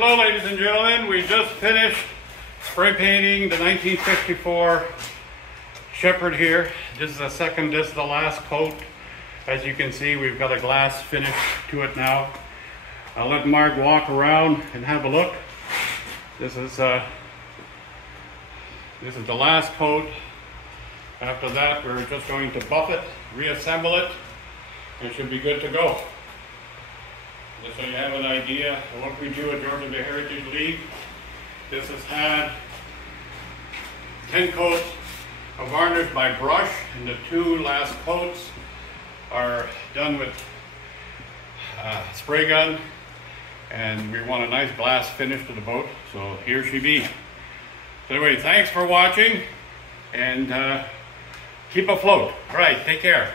Hello ladies and gentlemen, we just finished spray painting the 1954 Shepherd here. This is the last coat. As you can see, we've got a glass finish to it now. I'll let Mark walk around and have a look. This is the last coat. After that, we're just going to buff it, reassemble it, and it should be good to go. Just so you have an idea of what we do at Georgia Bay Heritage League. This has had 10 coats of varnish by brush, and the 2 last coats are done with spray gun, and we want a nice glass finish to the boat, so here she be. So anyway, thanks for watching, and keep afloat. All right, take care.